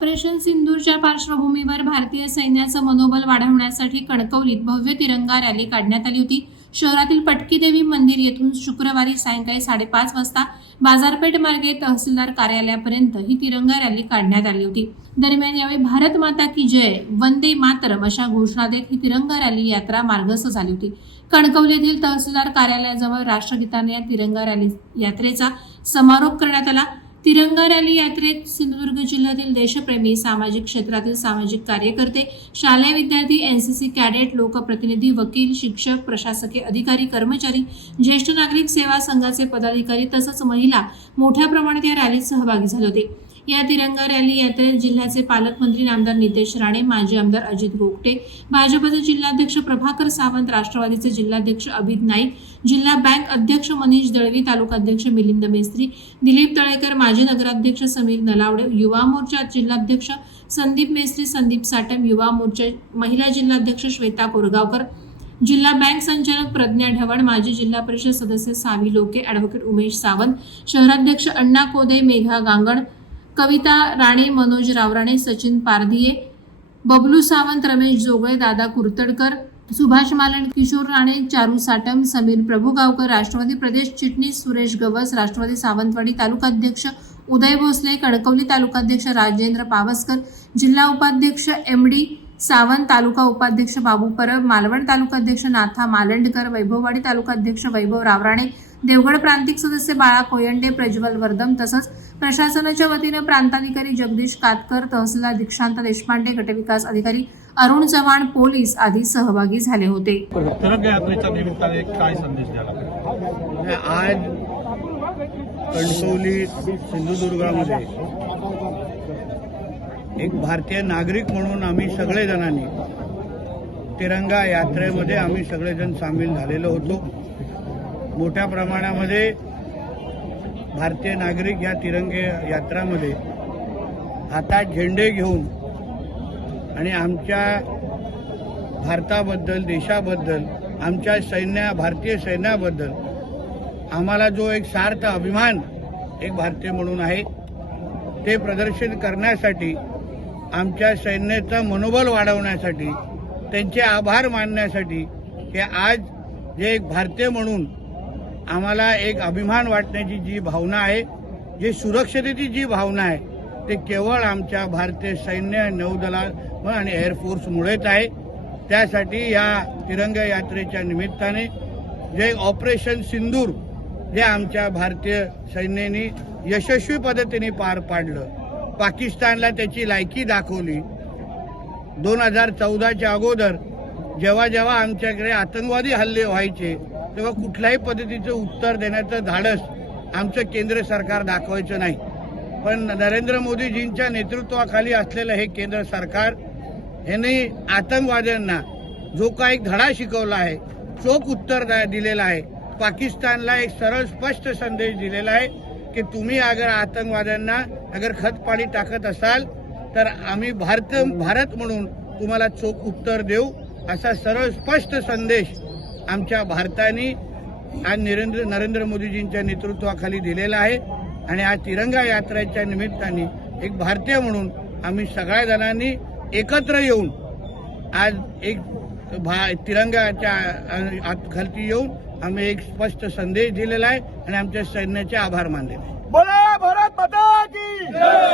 Operation सिंदूरच्या पार्श्वभूमीवर भारतीय सैन्याचं मनोबल वाढवण्यासाठी कणकवलीत भव्य तिरंगा रॅली काढण्यात आली होती. शहरातील पटकी देवी मंदिर येथून शुक्रवारी सायंकाळी साडेपाच वाजता बाजारपेठ मार्गे तहसीलदार कार्यालयापर्यंत ही तिरंगा रॅली काढण्यात आली होती. दरम्यान यावेळी भारत माता की जय वंदे मातरम अशा घोषणा देत ही तिरंगा रॅली यात्रा मार्गस्थ झाली होती. कणकवली येथील तहसीलदार कार्यालयाजवळ राष्ट्रगीताने या तिरंगा रॅली यात्रेचा समारोप करण्यात आला. तिरंगा रॅली यात्रेत सिंधुदुर्ग जिल्ह्यातील देशप्रेमी सामाजिक क्षेत्रातील सामाजिक कार्यकर्ते शालेय विद्यार्थी एनसीसी कॅडेट लोकप्रतिनिधी वकील शिक्षक प्रशासकीय अधिकारी कर्मचारी ज्येष्ठ नागरिक सेवा संघाचे पदाधिकारी तसंच महिला मोठ्या प्रमाणात या रॅलीत सहभागी झाले होते. या तिरंगा रॅली यात्रेत जिल्ह्याचे पालकमंत्री नामदार नितेश राणे माजी आमदार अजित गोगटे भाजपचे जिल्हाध्यक्ष प्रभाकर सावंत राष्ट्रवादीचे जिल्हाध्यक्ष अभित नाईक जिल्हा बँक अध्यक्ष मनीष दळवी तालुकाध्यक्ष मिलिंद मेस्त्री दिलीप तळेकर माजी नगराध्यक्ष समीर नलावडे युवा मोर्चा जिल्हाध्यक्ष संदीप मेस्त्री संदीप साटम युवा मोर्चा महिला जिल्हाध्यक्ष श्वेता कोरगावकर जिल्हा बँक संचालक प्रज्ञा ढवण माजी जिल्हा परिषद सदस्य सावी लोके ॲडव्होकेट उमेश सावंत शहराध्यक्ष अण्णा कोदे मेघा गांगण कविता राणे मनोज रावराणे सचिन पारधिये बबलू सावंत रमेश जोगळे दादा कुरतडकर सुभाष मालन किशोर राणे चारू साटम समीर प्रभुगावकर राष्ट्रवादी प्रदेश चिटणीस सुरेश गवस राष्ट्रवादी सावंतवाडी तालुकाध्यक्ष उदय भोसले कणकवली तालुकाध्यक्ष राजेंद्र पावसकर जिल्हा उपाध्यक्ष एम डी सावंत तालुका उपाध्यक्ष बाबू परब मालवण तालुकाध्यक्ष नाथा मालंडकर वैभववाडी तालुकाध्यक्ष वैभव रावराणे देवगड प्रांतिक सदस्य बाळा कोयंडे प्रज्वल वर्धम तसंच प्रशासनाच्या वतीनं प्रांताधिकारी जगदीश कातकर तहसीलदार दीक्षांत देशपांडे गटविकास अधिकारी अरुण चव्हाण पोलीस आदी सहभागी झाले होते. तिरंगा यात्रेच्या निमित्ताने काय संदेश द्याला आज कणकवली सिंधुदुर्गामध्ये एक भारतीय नागरिक म्हणून आम्ही सगळेजणांनी तिरंगा यात्रेमध्ये आम्ही सगळेजण सामील झालेलो होतो. मोठ्या प्रमाणामध्ये भारतीय नागरिक या तिरंगे यात्रामध्ये हातात झेंडे घेऊन आणि आमच्या भारताबद्दल देशाबद्दल आमच्या सैन्या भारतीय सैन्याबद्दल आम्हाला जो एक सार्थ अभिमान एक भारतीय म्हणून आहे ते प्रदर्शन करण्यासाठी आमच्या सैन्याचं मनोबल वाढवण्यासाठी त्यांचे आभार मानण्यासाठी हे आज जे एक भारतीय म्हणून आम्हाला एक अभिमान वाटण्याची जी भावना आहे जी सुरक्षतेची जी भावना आहे ते केवळ आमच्या भारतीय सैन्य नौदला आणि एअरफोर्समुळेच आहे. त्यासाठी या तिरंगा यात्रेच्या निमित्ताने जे ऑपरेशन सिंदूर जे आमच्या भारतीय सैन्याने यशस्वी पद्धतीने पार पाडलं. पाकिस्तानला त्याची लायकी दाखवली. दोन हजार चौदाच्या अगोदर जेव्हा जेव्हा आमच्याकडे आतंकवादी हल्ले व्हायचे तेव्हा कुठल्याही पद्धतीचं उत्तर देण्याचं धाडस आमचं केंद्र सरकार दाखवायचं नाही. पण नरेंद्र मोदीजींच्या नेतृत्वाखाली असलेलं हे केंद्र सरकार यांनी आतंकवाद्यांना जो काही धडा शिकवला आहे चोख उत्तर दा- दिलेलं आहे. पाकिस्तानला एक सरळ स्पष्ट संदेश दिलेला आहे. की तुम्ही अगर आतंकवाद्यांना अगर खत पाणी टाकत असाल तर आम्ही भारत भारत म्हणून तुम्हाला चोख उत्तर देऊ असा सरळ स्पष्ट संदेश आमच्या भारताने आज नरेंद्र नरेंद्र मोदीजींच्या नेतृत्वाखाली दिलेला आहे. आणि आज तिरंगा यात्रेच्या निमित्ताने एक भारतीय म्हणून आम्ही सगळ्या जणांनी एकत्र येऊन आज एक भा तिरंगाच्या आत- खालती येऊन आम्ही एक स्पष्ट संदेश दिलेला आहे आणि आमच्या सैन्याचे आभार मानलेले बोला भारत माता की